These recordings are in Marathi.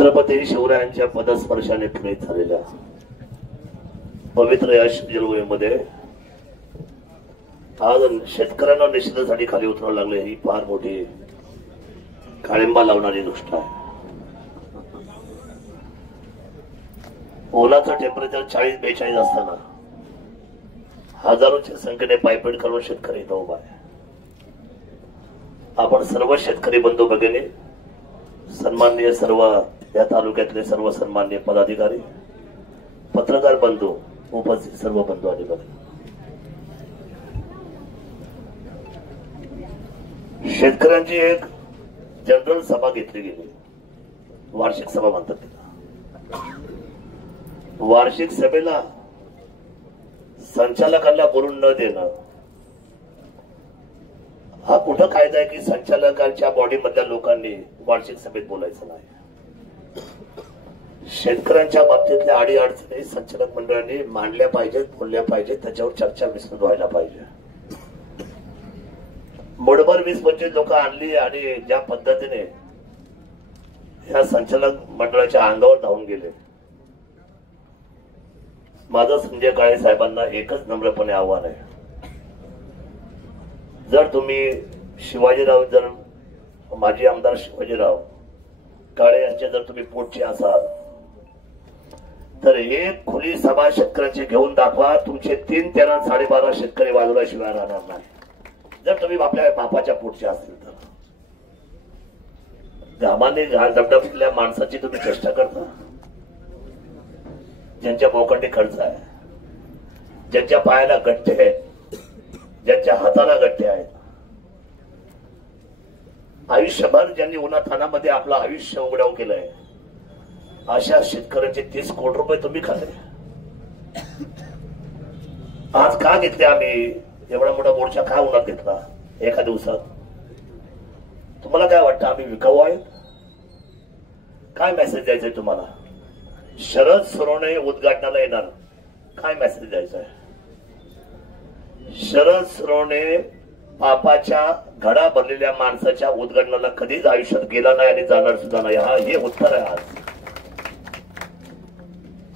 छत्रपती शिवरायांच्या पदस्पर्शाने पुनीत झालेल्या पवित्र या जलभूमीमध्ये आज शेतकऱ्यांना निश्चितसाठी खाली उतरावं लागले, ही फार मोठी काळिंबा लावणारी गोष्ट आहे. ओलाचं टेम्परेचर 40-42 असताना हजारोच्या संख्येने पायपीट करून शेतकरी इथं उभा आहे. आपण सर्व शेतकरी बंधू भगिनी, सन्माननीय सर्व या तालुक्यातले सर्व सन्माननीय पदाधिकारी, पत्रकार बंधू, उपस्थित सर्व बंधू आणि भगिनी, शेतकऱ्यांची एक जनरल सभा घेतली गेली. वार्षिक सभा म्हणतात तिला. वार्षिक सभेला संचालकांना बोलून न देणं हा कुठं कायदा आहे की संचालकांच्या बॉडी मधल्या लोकांनी वार्षिक सभेत बोलायचं नाही. शेतकऱ्यांच्या बाबतीतल्या अडीअडचणी संचालक मंडळांनी मांडल्या पाहिजेत, बोलल्या पाहिजेत, त्याच्यावर चर्चा विस्तृत व्हायला पाहिजे. मोडभर 20-25 लोक आणली आणि ज्या पद्धतीने ह्या संचालक मंडळाच्या अंगावर धावून गेले, माझं संजय काळे साहेबांना एकच नम्रपणे आव्हान आहे. जर तुम्ही शिवाजीराव, जर माजी आमदार शिवाजीराव काळे यांचे जर तुम्ही पोटचे असाल तर एक खुली सभा शेतकऱ्यांची घेऊन दाखवा. तुमचे 3-13 12.5 शेतकरी बाजूला शिवाय राहणार नाही. जर तुम्ही आपल्या बापाच्या पोटचे असतील तर घामाने दबदबलेल्या माणसाची तुम्ही चेष्टा करता, ज्यांच्या बोकांडी खर्च आहे, ज्यांच्या पायाला गठ्ठे आहेत, ज्यांच्या हाताला गठ्ठे आहेत, आयुष्यभर ज्यांनी उन्हातानामध्ये आपलं आयुष्य उघडाव केलंय, अशा शेतकऱ्यांचे 30 कोटी रुपये तुम्ही खाल्ले. आज का घेतले आम्ही? एवढा मोठा मोर्चा का उन्हात घेतला एका दिवसात? तुम्हाला काय वाटतं आम्ही विकाऊ आहेत? काय मेसेज द्यायचंय तुम्हाला? शरद सोनवणे उद्घाटनाला येणार, काय मेसेज द्यायचा आहे? शरद सोनवणे पापाच्या घडा भरलेल्या माणसाच्या उद्घाटनाला कधीच आयुष्यात गेला नाही आणि जाणार सुद्धा नाही. हा हे उत्तर आहे. आज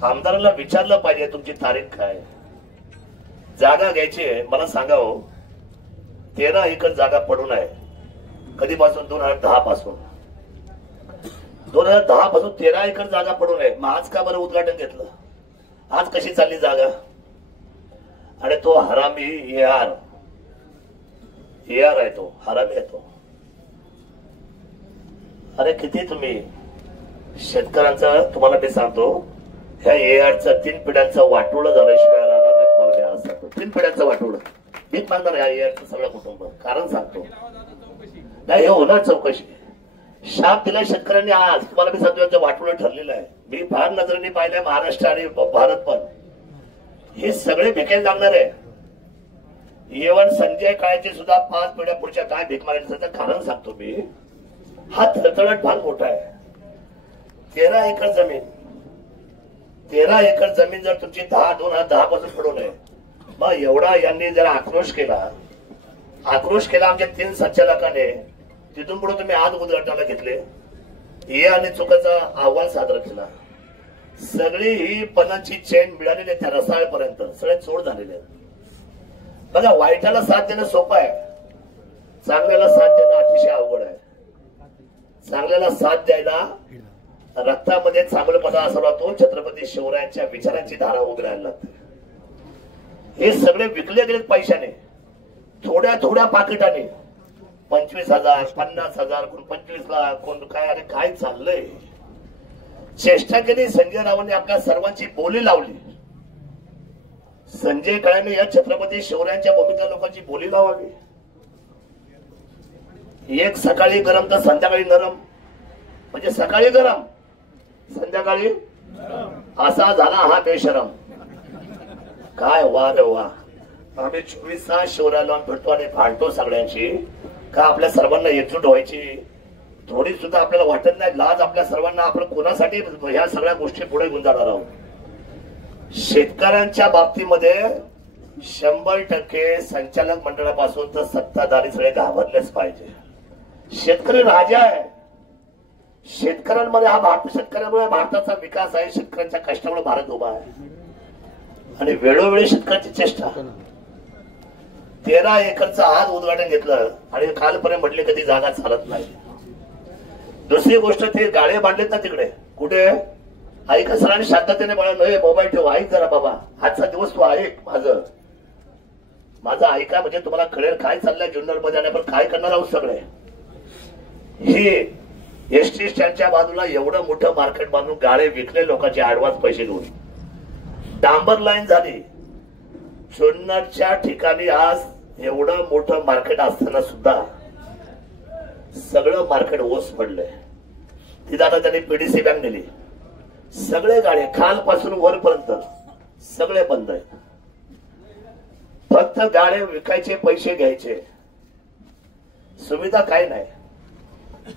आमदाराला विचारलं पाहिजे तुमची तारीख काय? जागा घ्यायची आहे, मला सांगा हो. 13 एकर जागा पडून आहे. कधीपासून? 2010 पासून. 2010 पासून 13 एकर जागा पडून आहे. मग आज का बरं उद्घाटन घेतलं? आज कशी चालली जागा? आणि तो हरामी एआर आहे, तो हरामी आहे तो. अरे किती तुम्ही शेतकऱ्यांचं, तुम्हाला मी सांगतो, ह्या एआरचं 3 पिढ्यांचं वाटोळं झाल्याशिवाय राहणार नाही. तुम्हाला मी आज सांगतो, 3 पिढ्यांचं वाटोळं. भीक मागणार या एआरचं सगळं कुटुंब. कारण सांगतो नाही, हे होणार चौकशी. शाप दिलाय शेतकऱ्यांनी. आज तुम्हाला मी सांगतो वाटोळं ठरलेलं आहे. मी फार नजरेने पाहिलंय महाराष्ट्र आणि भारत पण. हे सगळे भिकेला लागणार आहे. इव्हन संजय काळेचे सुद्धा 5 पिढ्या पुढच्या काय भीक मागायचं कारण सांगतो मी. हा थरथळट भाग मोठा आहे. 13 एकर जमीन, 13 एकर जमीन जर तुमची 2010 पासून पडून आहे, मग एवढा यांनी जर आक्रोश केला आमच्या 3 संचालकाने, तिथून पुढे तुम्ही आज उद्घाटनाला घेतले, हे आणि चुकाचा अहवाल सादर केला. सगळी ही पणाची चेन मिळालेली आहे त्या रसाळपर्यंत, सगळे चोड झालेले आहेत. बघा, वाईटाला साथ देणं सोपं आहे, चांगल्याला साथ देणं अतिशय अवघड आहे. चांगल्याला साथ द्यायला रक्तामध्ये चांगलपणा असावा, तो छत्रपती शिवरायांच्या विचारांची धारा उभी राहायला लागते. हे सगळे विकले गेलेत पैशाने, थोड्या पाकिटाने. 25,000, 50,000, कोण 25 लाख, कोण काय. अरे काय चाललंय? चेष्टा केली. संजय रावांनी आपल्या सर्वांची बोली लावली. संजय काळेने या छत्रपती शिवरायांच्या भूमिका लोकांची बोली लावावी. एक सकाळी गरम तर संध्याकाळी नरम, म्हणजे सकाळी गरम संध्याकाळी असा झाला हा बेशरम. काय वा रे वा. आम्ही 24 तास शिवरायाला भेटतो आणि भांडतो सगळ्यांशी. का आपल्या सर्वांना एकजूट व्हायची थोडी सुद्धा आपल्याला वाटत नाही लाज आपल्या सर्वांना? आपण कोणासाठी ह्या सगळ्या गोष्टी पुढे घेऊन जाणार आहोत? शेतकऱ्यांच्या बाबतीमध्ये 100% संचालक मंडळापासून तर सत्ताधारी सगळे घाबरलेच पाहिजे. शेतकरी राजा आहे. शेतकऱ्यांमध्ये हा भारत, शेतकऱ्यांमुळे भारताचा विकास आहे, शेतकऱ्यांच्या कष्टामुळे भारत उभा आहे. आणि वेळोवेळी शेतकऱ्यांची चेष्टा. 13 एकरचं आज उद्घाटन घेतलं आणि कालपर्यंत म्हटले कधी जागा चालत नाही. दुसरी गोष्ट, ते गाळे बांधलेत ना तिकडे, कुठे ऐका सरांनी शांततेने म्हणा, मोबाईल ठेव, ऐक जरा बाबा, आजचा दिवस तू ऐक, माझं ऐका, म्हणजे तुम्हाला कळेल काय चाललंय जुन्नर मध्ये. आणि आपण काय करणार आहोत सगळे. हे एसटी स्टँडच्या बाजूला एवढं मोठं मार्केट बांधून गाळे विकले, लोकांचे ऍडव्हान्स पैसे घेऊन डांबर लाईन झाली. जुन्नरच्या ठिकाणी आज एवढं मोठं मार्केट असताना सुद्धा सगळं मार्केट ओस पडलंय. तिथं आता त्यांनी पीडीसी बँक दिली, सगळे गाळे खालपासून वरपर्यंत सगळे बंद आहेत. फक्त गाळे विकायचे, पैसे घ्यायचे, सुविधा काय नाही.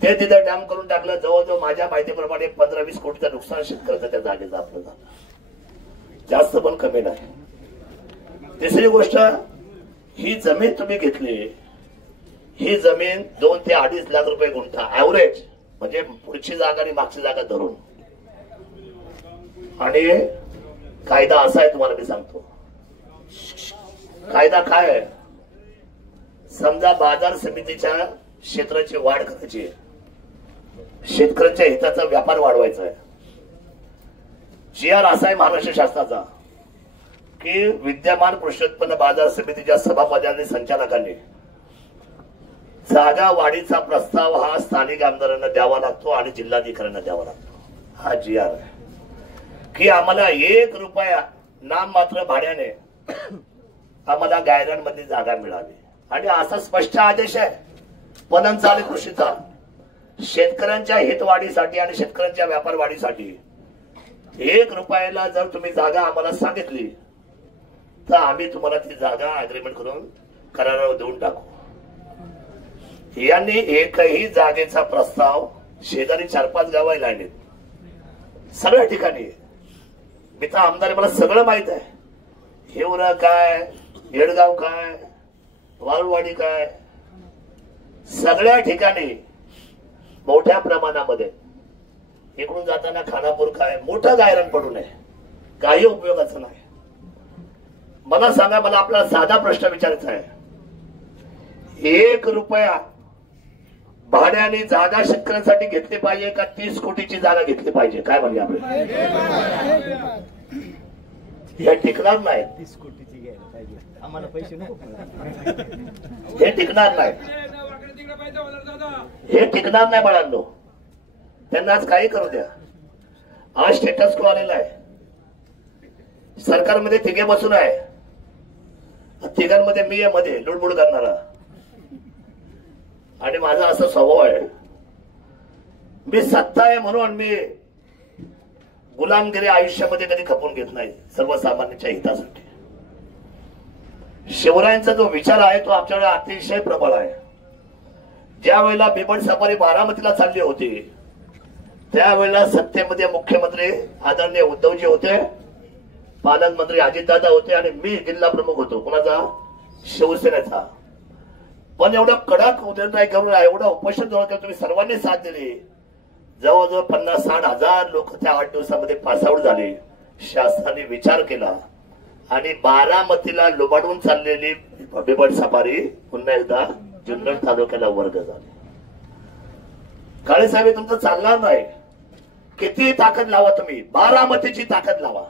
ते तिथे डॅम करून टाकलं. जवळजवळ माझ्या माहितीप्रमाणे 15-20 कोटीचं नुकसान शेतकऱ्याचं त्या जागेचं आपलं झालं, जास्त पण कमी नाही. तिसरी गोष्ट, ही जमीन तुम्ही घेतली, ही जमीन 2 ते 2.5 लाख रुपये गुंठा ऍव्हरेज, म्हणजे पुढची जागा आणि मागची जागा धरून. आणि कायदा असा आहे, तुम्हाला मी सांगतो. कायदा काय आहे, समजा बाजार समितीच्या क्षेत्राची वाढ करायची आहे, शेतकऱ्यांच्या हिताचा व्यापार वाढवायचा आहे. GR असा आहे महाराष्ट्र शासनाचा की विद्यमान कृषी उत्पन्न बाजार समितीच्या सभापती संचालकांनी जागा वाढीचा प्रस्ताव हा स्थानिक आमदारांना द्यावा लागतो आणि जिल्हाधिकाऱ्यांना द्यावा लागतो. हा GR आहे की आम्हाला 1 रुपया नाममात्र भाड्याने आम्हाला गायरांमध्ये जागा मिळावी. आणि असा स्पष्ट आदेश आहे पणनचा आणि कृषीचा, शेतकऱ्यांच्या हितवाढीसाठी आणि शेतकऱ्यांच्या व्यापार वाढीसाठी 1 रुपयाला जर तुम्ही जागा आम्हाला सांगितली तर आम्ही तुम्हाला ती जागा अग्रीमेंट करून करारावर देऊन टाकू. यांनी एकही जागेचा प्रस्ताव, शेजारी 4-5 गाव लाईनीत सगळ्या ठिकाणी. मी तर आमदार, मला सगळं माहित आहे. हिवरा काय, येडगाव काय, वाळवाडी काय, सगळ्या ठिकाणी मोठ्या प्रमाणामध्ये. इकडून जाताना खानापूर काय, मोठं गायरान पडू नये, काही उपयोगाचं नाही. मला सांगा, मला आपला साधा प्रश्न विचारायचा आहे. 1 रुपया भाड्याने जागा शेतकऱ्यांसाठी घेतली पाहिजे का 30 कोटीची जागा घेतली पाहिजे? काय म्हणजे आपण हे टिकणार नाही. 30 कोटीची घ्यायला पाहिजे, आम्हाला पैसे नको. हे टिकणार नाही, हे टिकणार नाही बाळांनो. त्यांना आज काही करू द्या. आज स्टेटस को आलेला आहे. सरकारमध्ये तिघे बसून आहे, तिघांमध्ये मी आहे मध्ये लुडबुड करणारा. आणि माझा असा स्वभाव आहे, मी सत्ता आहे म्हणून मी गुलामगिरी आयुष्यामध्ये कधी खपून घेत नाही, सर्वसामान्यांच्या हितासाठी. शिवरायांचा जो विचार आहे तो आमच्याकडे अतिशय प्रबळ आहे. ज्या वेळेला बिबट सफारी बारामतीला चालली होती त्यावेळेला सत्तेमध्ये मुख्यमंत्री आदरणीय उद्धवजी होते, पालकमंत्री अजितदादा होते आणि मी जिल्हा प्रमुख होतो. कोणाचा? शिवसेनेचा. पण एवढं कडक उद्योग करून, एवढं उपोषण जवळ तुम्ही सर्वांनी साथ दिली. जवळजवळ 50-60 हजार लोक त्या 8 दिवसामध्ये पासआउट झाले. शासनाने विचार केला आणि बारामतीला लुबाडून चाललेली बिबट सफारी पुन्हा एकदा जुन्नर तालुक्याला वर्ग झाली. काळे साहेब, तुमचं चालणार नाही. किती ताकद लावा तुम्ही, बारामतीची ताकद लावा,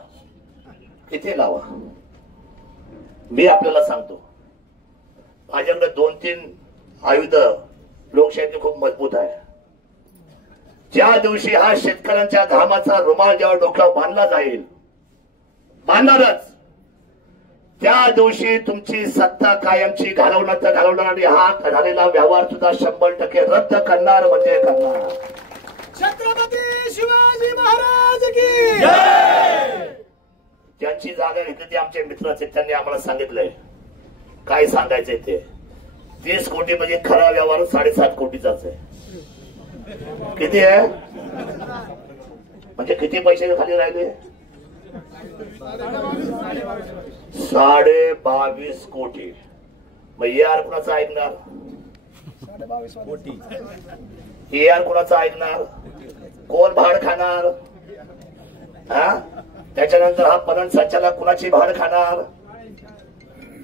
किती लावा. मी आपल्याला सांगतो, माझ्याकडे 2-3 आयुध लोकशाही खूप मजबूत आहे. ज्या दिवशी हा शेतकऱ्यांच्या घामाचा रुमाल जेव्हा डोक्यावर बांधला जाईल, बांधणारच, त्या दिवशी तुमची सत्ता कायमची घालवणार आणि हा झालेला व्यवहार सुद्धा 100% रद्द करणार म्हणजे करणार. छत्रपती शिवाजी महाराज की जय. ज्यांची जागा घेतली ते आमचे मित्रच आहेत, त्यांनी आम्हाला सांगितलंय काय सांगायचंय ते. 30 कोटी म्हणजे खरा व्यवहार 7.5 कोटीचाच आहे. किती आहे म्हणजे किती पैसे खाली राहिले? 22.5 कोटी. मग यार कुणाचं ऐकणार? 22.5 कोटी. AR कोणाचं ऐकणार? कोण भाड खाणार? हा, त्याच्यानंतर हा पणन संचालक कुणाची भाड खाणार?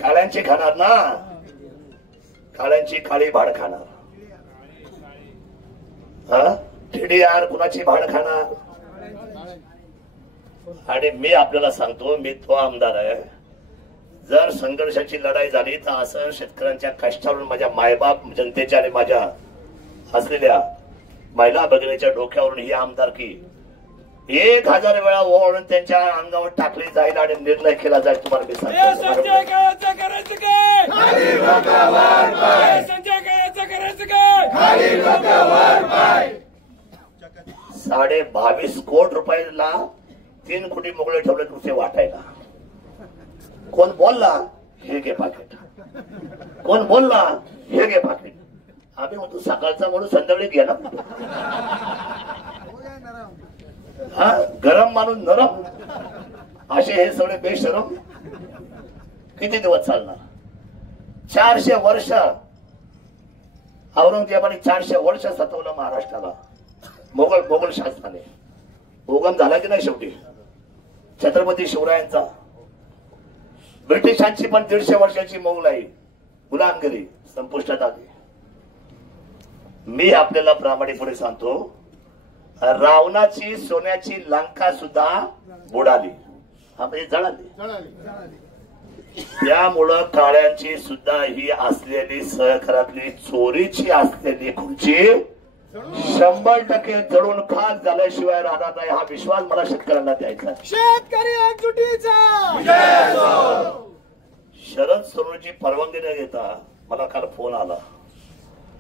काळ्यांची खाणार ना, काळ्यांची काळी भाड खाणार. हा, TDR कुणाची भाड खाणार? आणि मी आपल्याला सांगतो, मी तो आमदार आहे. जर संघर्षाची लढाई झाली तर असं शेतकऱ्यांच्या कष्टावरून माझ्या मायबाप जनतेच्या आणि माझ्या असलेल्या महिला भगिनीच्या डोक्यावरून ही आमदारकी 1000 वेळा ओढून त्यांच्या अंगावर टाकली जाईल आणि निर्णय केला जाईल. तुम्हाला मी सांगतो 22.5 कोटी रुपयाला 3 कोटी मोगळे ठेवले तुझे वाटायला. कोण बोलला? हे घे पाकिट. कोण बोलला? हे घे पाकिट. आम्ही म्हणतो सकाळचा म्हणून संध्याकाळी घ्या ना. हा, गरम माणूस नरम, असे हे सगळे बेशरम किती दिवस चालणार? 400 वर्ष औरंगजेबाने 400 वर्ष सतवलं महाराष्ट्राला. मोगल शासनाने उगम झाला की नाही शेवटी छत्रपती शिवरायांचा. ब्रिटिशांची पण 150 वर्षाची मोगलाई गुलामगिरी संपुष्टात आली. मी आपल्याला प्रामाणिकपणे सांगतो, रावणाची सोन्याची लंका सुद्धा बुडाली, म्हणजे जळाली. त्यामुळं काळ्यांची सुद्धा ही असलेली सहकारातली चोरीची असलेली खुर्ची 100% जळून खाक झाल्याशिवाय राहणार नाही. हा विश्वास मला शेतकऱ्यांना द्यायचा. शेतकरी एकजुटीचा शरद सोनवणेची परवानगी न घेता मला काल फोन आला.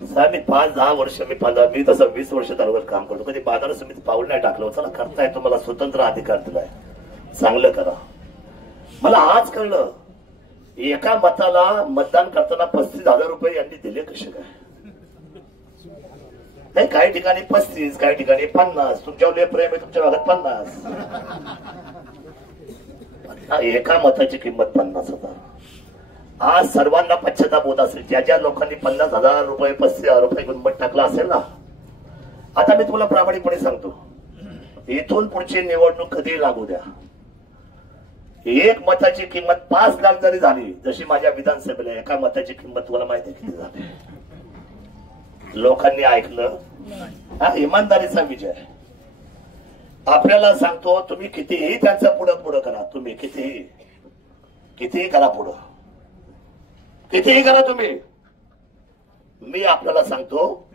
साहेब, मी 5-10 वर्ष मी तसं 20 वर्ष तालुक्यात काम करतो. कधी बाजार समिती पाऊल नाही टाकलं. चला करताय, तुम्हाला स्वतंत्र अधिकार दिलाय, चांगलं करा. मला आज कळलं एका मताला मतदान करताना 35,000 रुपये यांनी दिले कसे काय? नाही, काही ठिकाणी 35, काही ठिकाणी 50. तुमच्यावर प्रेम आहे, तुमच्या भागात 50. एका मताची किंमत 50,000. आज सर्वांना पश्चाताप होत असेल. ज्या ज्या लोकांनी 50,000 रुपये 35,000 रुपये किंमत टाकला असेल ना. आता मी तुम्हाला प्रामाणिकपणे सांगतो, इथून पुढची निवडणूक कधी लागू द्या, एक मताची किंमत 5 लाख जरी झाली, जशी माझ्या विधानसभेला एका मताची किंमत तुम्हाला माहिती आहे किती झाली. लोकांनी ऐकलं. हा इमानदारीचा विजय. आपल्याला सांगतो, तुम्ही कितीही त्यांचं पुढं करा, तुम्ही कितीही करा, पुढं कितीही करा तुम्ही. मी आपल्याला सांगतो,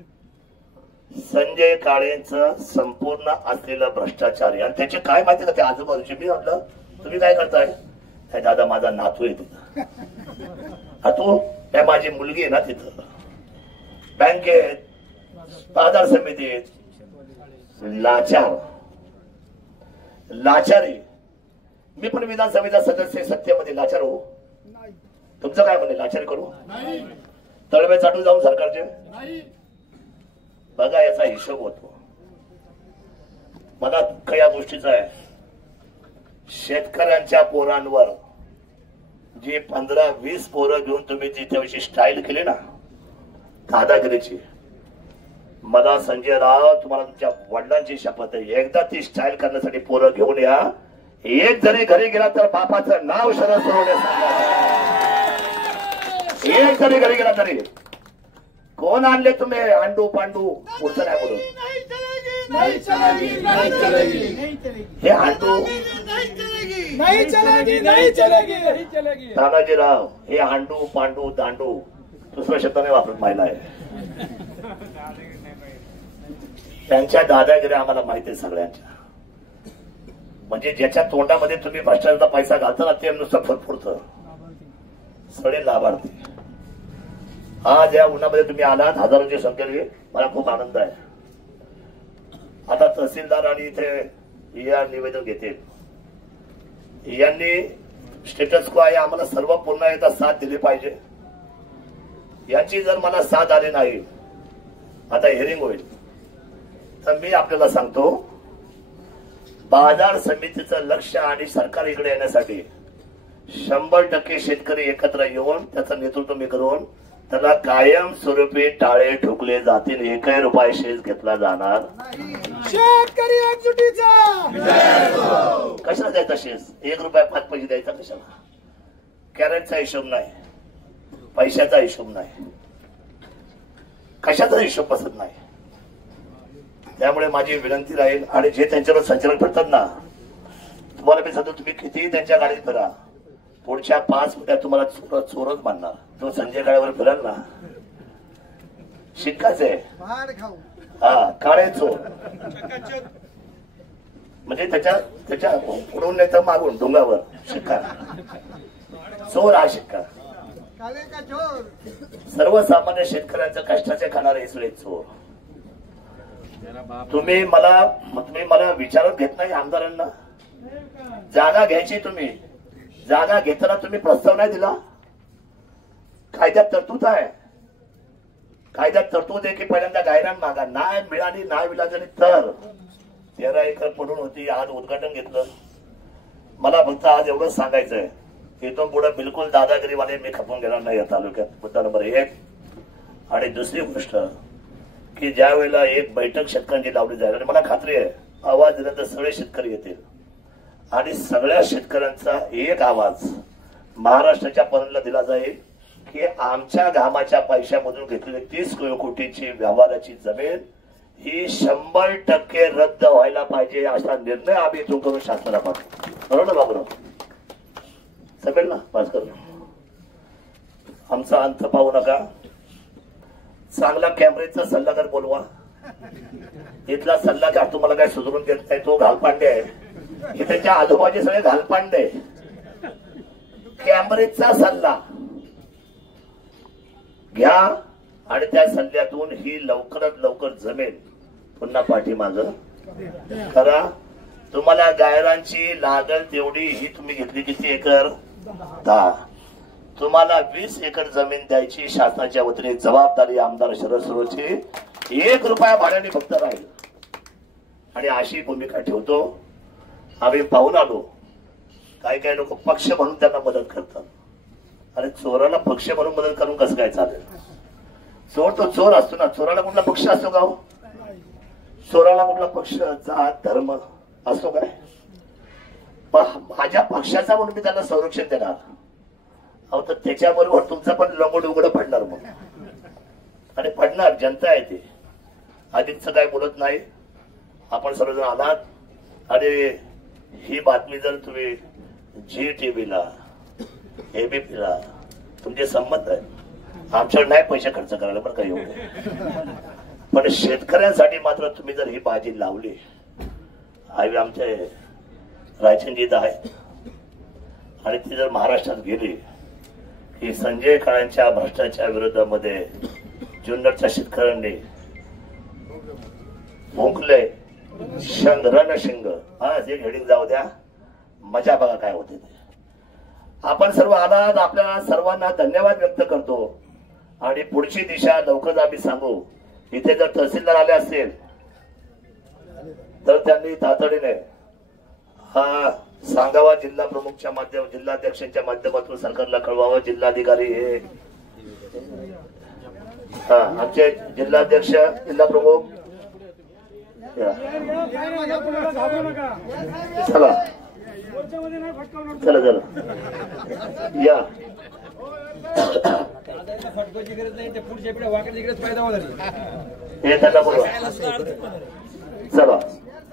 संजय काळेंचं संपूर्ण असलेलं भ्रष्टाचार आणि त्याचे काय माहिती का, ते आजूबाजूचे. मी म्हटलं तुम्ही काय करताय? काय दादा, माझा नातू आहे तिथं, नातू काय माझी मुलगी आहे ना तिथं, बँकेत, बाजार समितीत. लाचारी. मी पण विधानसभेचा सदस्य, सत्तेमध्ये लाचार हो. तुमचं काय म्हणे, लाचारी करू? तळवे चाटू जाऊन सरकारचे बघा, याचा हिशोब होतो. मला दुःख या गोष्टीचं आहे, शेतकऱ्यांच्या पोरांवर जी 15-20 पोरं घेऊन तुम्ही जी त्याविषयी स्टाईल केली ना दादागिरीची. मला संजय राव, तुम्हाला तुमच्या वडिलांची शपथ आहे, एकदा ती स्टाईल करण्यासाठी पोरं घेऊन या. एक जरी घरी गेला तर बापाचं नाव शरद सोनवणे सांगा. एक जरी घरी गेला तरी. कोण आणले तुम्ही अंडू पांडू? पुढचं नाही बोलू. हे अंडू तानाजीराव, हे अंडू पांडू दांडू दुसऱ्या शब्दाने वापरत महिला आहे. त्यांच्या दादागिरी आम्हाला माहिती आहे सगळ्यांच्या. म्हणजे ज्याच्या तोंडामध्ये तुम्ही भ्रष्टाचाराचा पैसा घालता ना, ते नुसतं फुरफुरतं. सगळे लाभार्थी. आज या उन्हामध्ये तुम्ही आलात, हजारोंची संख्येने, मला खूप आनंद आहे. आता तहसीलदार आणि इथे निवेदन घेतील. यांनी स्टेटस को आहे, आम्हाला सर्व पुन्हा एकदा साथ दिली पाहिजे. याची जर मला साथ आली नाही, आता हिअरिंग होईल, तर मी आपल्याला सांगतो, बाजार समितीचं लक्ष आणि सरकार इकडे येण्यासाठी 100% शेतकरी एकत्र येऊन त्याचं नेतृत्व मी करून त्याला कायमस्वरूपी टाळे ठोकले जातील, 1 रुपया शेस घेतला जाणार. शेतकरी एकजुटीचा कशाला द्यायचा शेस? 1 रुपया 5 पैसे द्यायचा कशाला? कॅरेटचा हिशोब नाही, पैशाचा हिशोब नाही, कशाचा हिशोब बसत नाही. त्यामुळे माझी विनंती राहील, आणि जे त्यांच्यावर संचालक फिरतात ना, तुम्हाला मी सांगतो, तुम्ही कितीही त्यांच्या गाडीत फिरा, पुढच्या 5 मिनिटात तुम्हाला चोरच मानणार. तो संजय काळेवर फिराल ना, शिक्काच आहे. हा, काळे चोर म्हणजे त्याच्या पुढून नाही तर मागून डोंगावर शिक्का, चोर हा शिक्का. सर्वसामान्य शेतकऱ्यांचं कष्टाचे खाणारे इसळे चोर. तुम्ही मला विचारत घेत नाही. आमदारांना जागा घ्यायची, तुम्ही जागा घेताना तुम्ही प्रस्ताव नाही दिला. कायद्यात तरतूद आहे, कायद्यात तरतूद आहे की पहिल्यांदा गायरान मागा. नाही मिळाली, नाही विलाजली तर 13 एकर पडून होती. आज उद्घाटन घेतलं. मला फक्त आज एवढंच सांगायचंय, इथून पुढे बिलकुल दादागिरीवाले मी खपून घेणार नाही या तालुक्यात. मुद्दा नंबर 1. आणि दुसरी गोष्ट की ज्या वेळेला एक बैठक शेतकऱ्यांची लावली जाईल, आणि मला खात्री आहे आवाज दिला तर सगळे शेतकरी येतील, आणि सगळ्या शेतकऱ्यांचा एक आवाज महाराष्ट्राच्या पर्यंत दिला जाईल की आमच्या घामाच्या पैशामधून घेतलेली 30 कोटीची व्यवहाराची जमीन ही 100% रद्द व्हायला पाहिजे, असा निर्णय आम्ही इथून करून शासनाला पाठवू. बरोबर ना बाबूराव? जमेल ना? पास करू. आमचा अंत पाहू नका. चांगला कॅमेरेचा सल्लागार बोलवा. इथला सल्लागार तुम्हाला काय सुधरून देत नाही, तो घालपांडे आहे. हे त्याच्या आजूबाजू सगळे घालपांडे. कॅमेरेचा सल्ला घ्या, आणि त्या सल्ल्यातून ही लवकरात लवकर जमेल पुन्हा पाठीमाग करा. तुम्हाला गायरांची लागल तेवढी ही तुम्ही घेतली. किती एकर? 10. तुम्हाला 20 एकर जमीन द्यायची शासनाच्या वतीने जबाबदारी आमदार शरद सरोची. 1 रुपया भाड्याने फक्त राहील, आणि अशी भूमिका ठेवतो. आम्ही पाहून आलो, काही लोक पक्ष म्हणून त्यांना मदत करतात. अरे चोराला पक्ष म्हणून मदत करून कसं काय चालेल? चोर तो चोर असतो ना. चोराला कुठला पक्ष असतो का? चोराला कुठला पक्ष, जात, धर्म असतो काय? माझ्या पक्षाचा म्हणून मी त्यांना संरक्षण देणार. अहो, तर त्याच्याबरोबर तुमचं पण लंगोट उघडं पडणार मग, आणि पडणार. जनता आहे ते. अधिकच काय बोलत नाही. आपण सर्वजण आलात, आणि ही बातमी जर तुम्ही जी टीव्हीला, एबीपीला तुमचे संबंध आहे, आमच्याकडे नाही पैसे खर्च करायला पण काही एवढे, पण शेतकऱ्यांसाठी मात्र तुम्ही जर ही बाजी लावली. आमचे रायचंदीत आहेत, आणि ती जर महाराष्ट्रात गेली की संजय काळेंच्या भ्रष्टाचार विरोधामध्ये जुन्नरच्या शेतकऱ्यांनी भोंकले रणशिंग. हा, जे हेडिंग जाऊ द्या, मजा बघा काय होते ते. आपण सर्व आलात, आपल्याला सर्वांना धन्यवाद व्यक्त करतो, आणि पुढची दिशा लवकरच आम्ही सांगू. इथे जर तहसीलदार आले असतील तर त्यांनी तातडीने हा सांगावा. जिल्हा प्रमुखच्या जिल्हाध्यक्षांच्या माध्यमातून सरकारला कळवावं. जिल्हाधिकारी हे आमचे जिल्हाध्यक्ष, जिल्हा प्रमुख, चला चला चला या. हे त्यांना बोलवा. चला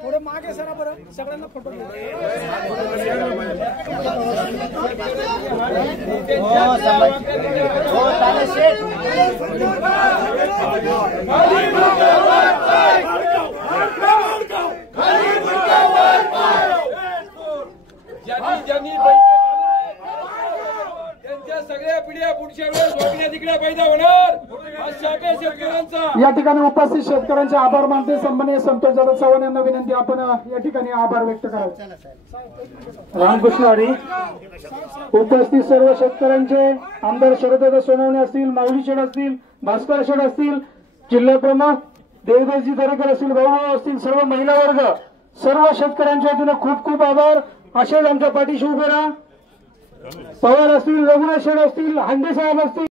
थोडे मागे सरा बरं, सगळ्यांना फोटो सगळ्या पिढ्या पुढच्या वेळेस वागण्या तिकड्या पैदा होणार. या ठिकाणी उपस्थित शेतकऱ्यांचे आभार मानते. सन्माननीय संतोष जाधव चव्हाण यांना विनंती, आपण या ठिकाणी आभार व्यक्त करावे. रामकृष्ण हरी. उपस्थित सर्व शेतकऱ्यांचे आमदार शरददादा सोनवणे असतील, माऊली शेठ असतील, भास्कर शेठ असतील, जिल्हा प्रमुख देवदासजी दरेकर असतील, भाऊ असतील, सर्व महिला वर्ग, सर्व शेतकऱ्यांच्या वतीने खूप खूप आभार. असेच आमच्या पाठीशी उभे राहा. पवार असतील, रघुनाथ शेठ असतील, हांडे साहेब असतील.